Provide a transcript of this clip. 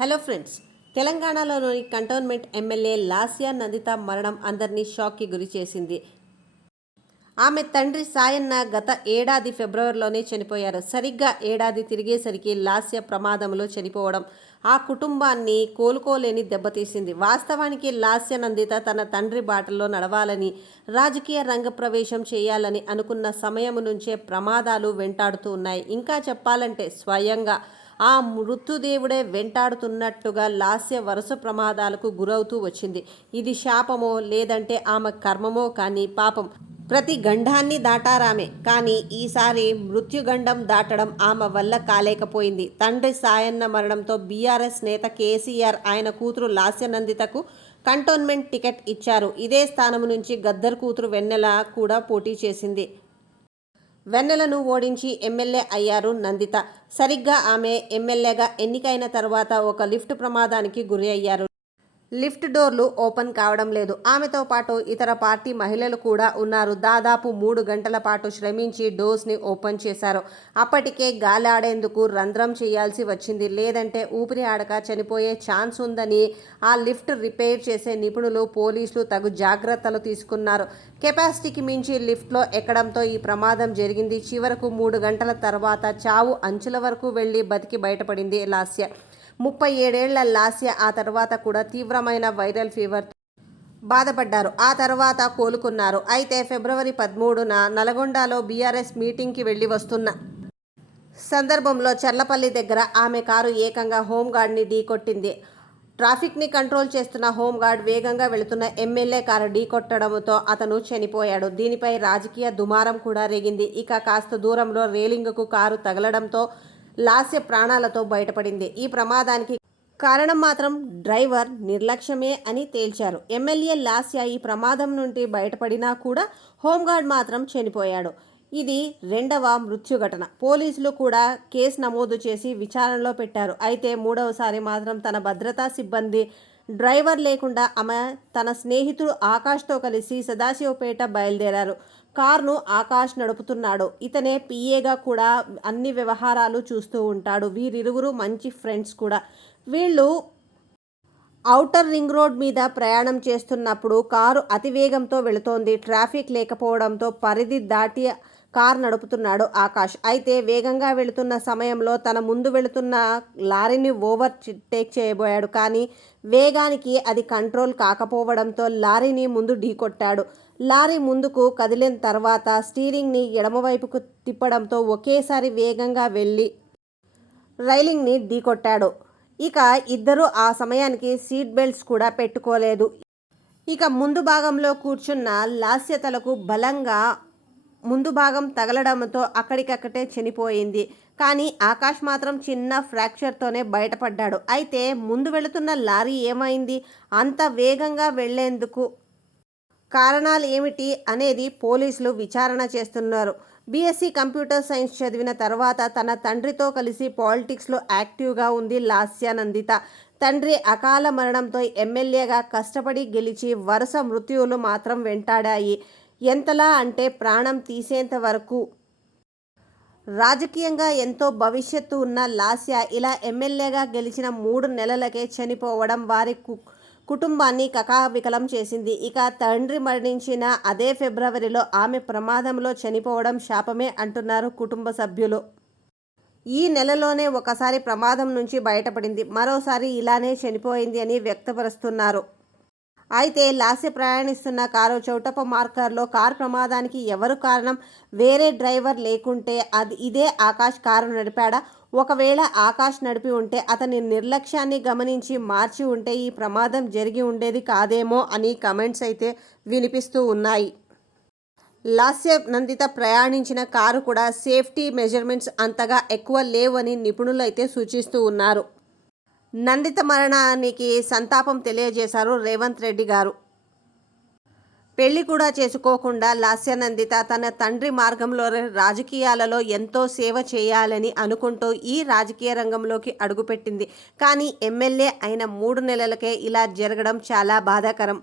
Hello friends తెలంగాణలోని cantonment MLA Lasya Nanditha మరణం అందరినీ షాక్కి గురి చేసింది. ఆమె తండ్రి సాయన్న గత ఏడాది ఫిబ్రవరిలోనే చనిపోయారు. సరిగ్గా ఏడాది తిరిగేసరికి లాస్య ప్రమాదంలో చనిపోవడం ఆ కుటుంబాన్ని కోలుకోలేని దెబ్బతీసింది వాస్తవానికి లాస్య నందిత తన తండ్రి బాటలో నడవాలని రాజకీయ రంగ ప్రవేశం చేయాలని అనుకున్న సమయం నుంచే ప్రమాదాలు వెంటాడుతూ ఉన్నాయి. ఇంకా చెప్పాలంటే స్వయంగా ఆ మృత్యుదేవుడే వెంటాడుతున్నట్టుగా లాస్య వరుస ప్రమాదాలకు గురవుతూ వచ్చింది. ఇది శాపమో లేదంటే ఆమె కర్మమో కానీ పాపం. ప్రతి గండాన్ని దాటారామే. కానీ ఈసారి మృత్యుగండం దాటడం ఆమె వల్ల కాలేకపోయింది. తండ్రి సాయన్న మరణంతో బీఆర్ఎస్ నేత కేసీఆర్ ఆయన కూతురు లాస్యనందితకు కంటోన్మెంట్ టికెట్ ఇచ్చారు. ఇదే స్థానం నుంచి గద్దర్ కూతురు వెన్నెల కూడా పోటీ చేసింది. వెన్నెలను ఓడించి ఎమ్మెల్యే అయ్యారు నందిత. సరిగ్గా ఆమె ఎమ్మెల్యేగా ఎన్నికైన తర్వాత ఒక లిఫ్ట్ ప్రమాదానికి గురి అయ్యారు లిఫ్ట్ డోర్లు ఓపెన్ కావడం లేదు. ఆమెతో పాటు ఇతర పార్టీ మహిళలు కూడా ఉన్నారు. దాదాపు మూడు గంటల పాటు శ్రమించి డోర్స్ని ఓపెన్ చేశారు. అప్పటికే గాలి ఆడేందుకు రంధ్రం చేయాల్సి వచ్చింది. లేదంటే ఊపిరి ఆడక చనిపోయే ఛాన్స్ ఉందని ఆ లిఫ్ట్ రిపేర్ చేసే నిపుణులు పోలీసులు తగు జాగ్రత్తలు తీసుకున్నారు. కెపాసిటీకి మించి లిఫ్ట్లో ఎక్కడంతో ఈ ప్రమాదం జరిగింది. చివరకు మూడు గంటల తర్వాత చావు అంచుల వరకు వెళ్ళి బతికి బయటపడింది లాస్య. ముప్పై ఏడేళ్ళ లాస్య ఆ తర్వాత కూడా తీవ్రమైన వైరల్ ఫీవర్ బాధపడ్డారు. ఆ తర్వాత కోలుకున్నారు. అయితే ఫిబ్రవరి పదమూడున నల్గొండలో బీఆర్ఎస్ మీటింగ్కి వెళ్ళి వస్తున్న సందర్భంలో చర్లపల్లి దగ్గర ఆమె కారు ఏకంగా హోంగార్డ్ని ఢీకొట్టింది ట్రాఫిక్ని కంట్రోల్ చేస్తున్న హోంగార్డ్ వేగంగా వెళుతున్న ఎమ్మెల్యే కారు ఢీకొట్టడంతో అతను చనిపోయాడు. దీనిపై రాజకీయ దుమారం కూడా రేగింది. ఇక కాస్త దూరంలో రేలింగ్కు కారు తగలడంతో లాస్య ప్రాణాలతో బయటపడింది. ఈ ప్రమాదానికి కారణం మాత్రం డ్రైవర్ నిర్లక్ష్యమే అని తేల్చారు. ఎమ్మెల్యే లాస్య ఈ ప్రమాదం నుండి బయటపడినా కూడా హోంగార్డ్ మాత్రం చనిపోయాడు. ఇది రెండవ మృత్యు ఘటన. పోలీసులు కూడా కేసు నమోదు చేసి విచారణలో పెట్టారు. అయితే మూడవసారి మాత్రం తన భద్రతా సిబ్బంది డ్రైవర్ లేకుండా ఆమె తన స్నేహితుడు ఆకాష్తో కలిసి సదాశివపేట బయలుదేరారు. కార్ను ఆకాష్ నడుపుతున్నాడు. ఇతనే పిఏగా కూడా అన్ని వ్యవహారాలు చూస్తూ ఉంటాడు. వీరిరువురు మంచి ఫ్రెండ్స్ కూడా. వీళ్ళు ఔటర్ రింగ్ రోడ్ మీద ప్రయాణం చేస్తున్నప్పుడు కారు అతివేగంతో వెళుతోంది. ట్రాఫిక్ లేకపోవడంతో పరిధి దాటి కార్ నడుపుతున్నాడు ఆకాష్. అయితే వేగంగా వెళుతున్న సమయంలో తన ముందు వెళుతున్న లారీని ఓవర్ టేక్ చేయబోయాడు. కానీ వేగానికి అది కంట్రోల్ కాకపోవడంతో లారీని ముందు ఢీకొట్టాడు లారీ ముందుకు కదిలిన తర్వాత స్టీరింగ్ని ఎడమవైపుకు తిప్పడంతో ఒకేసారి వేగంగా వెళ్ళి రైలింగ్ని ఢీకొట్టాడు ఇక ఇద్దరు ఆ సమయానికి సీట్ బెల్ట్స్ కూడా పెట్టుకోలేదు. ఇక ముందు భాగంలో కూర్చున్న లాస్యతలకు బలంగా ముందు భాగం తగలడంతో అక్కడికక్కడే చనిపోయింది. కానీ ఆకాష్ మాత్రం చిన్న ఫ్రాక్చర్తోనే బయటపడ్డాడు. అయితే ముందు వెళుతున్న లారీ ఏమైంది? అంత వేగంగా వెళ్ళేందుకు కారణాలు ఏమిటి అనేది పోలీసులు విచారణ చేస్తున్నారు. బీఎస్సీ కంప్యూటర్ సైన్స్ చదివిన తర్వాత తన తండ్రితో కలిసి పాలిటిక్స్లో యాక్టివ్గా ఉంది లాస్యానందిత తండ్రి అకాల మరణంతో ఎమ్మెల్యేగా కష్టపడి గెలిచి వరుస మృత్యువులు మాత్రం వెంటాడాయి. ఎంతలా అంటే ప్రాణం తీసేంత వరకు? రాజకీయంగా ఎంతో భవిష్యత్తు ఉన్న లాస్య ఇలా ఎమ్మెల్యేగా గెలిచిన మూడు నెలలకే చనిపోవడం వారి కు కుటుంబాన్ని కకావికలం చేసింది. ఇక తండ్రి మరణించిన అదే ఫిబ్రవరిలో ఆమె ప్రమాదంలో చనిపోవడం శాపమే అంటున్నారు కుటుంబ సభ్యులు. ఈ నెలలోనే ఒకసారి ప్రమాదం నుంచి బయటపడింది. మరోసారి ఇలానే చనిపోయింది అని వ్యక్తపరుస్తున్నారు. అయితే లాస్య ప్రయాణిస్తున్న కారు చౌటప్ప మార్కర్లో కారు ప్రమాదానికి ఎవరు కారణం? వేరే డ్రైవర్ లేకుంటే అది ఇదే ఆకాష్ కారు నడిపాడా? ఒకవేళ ఆకాష్ నడిపి ఉంటే అతని నిర్లక్ష్యాన్ని గమనించి మార్చి ఉంటే ఈ ప్రమాదం జరిగి ఉండేది కాదేమో అని కమెంట్స్ అయితే వినిపిస్తూ ఉన్నాయి. లాస్య నందిత ప్రయాణించిన కారు కూడా సేఫ్టీ మెజర్మెంట్స్ అంతగా ఎక్కువ లేవని నిపుణులు అయితే సూచిస్తూ ఉన్నారు. నందిత మరణానికి సంతాపం తెలియజేశారు రేవంత్ రెడ్డి గారు. పెళ్ళి కూడా చేసుకోకుండా లాస్యనందిత తన తండ్రి మార్గంలో రాజకీయాలలో ఎంతో సేవ చేయాలని అనుకుంటూ ఈ రాజకీయ రంగంలోకి అడుగుపెట్టింది. కానీ ఎమ్మెల్యే అయిన మూడు నెలలకే ఇలా జరగడం చాలా బాధాకరం.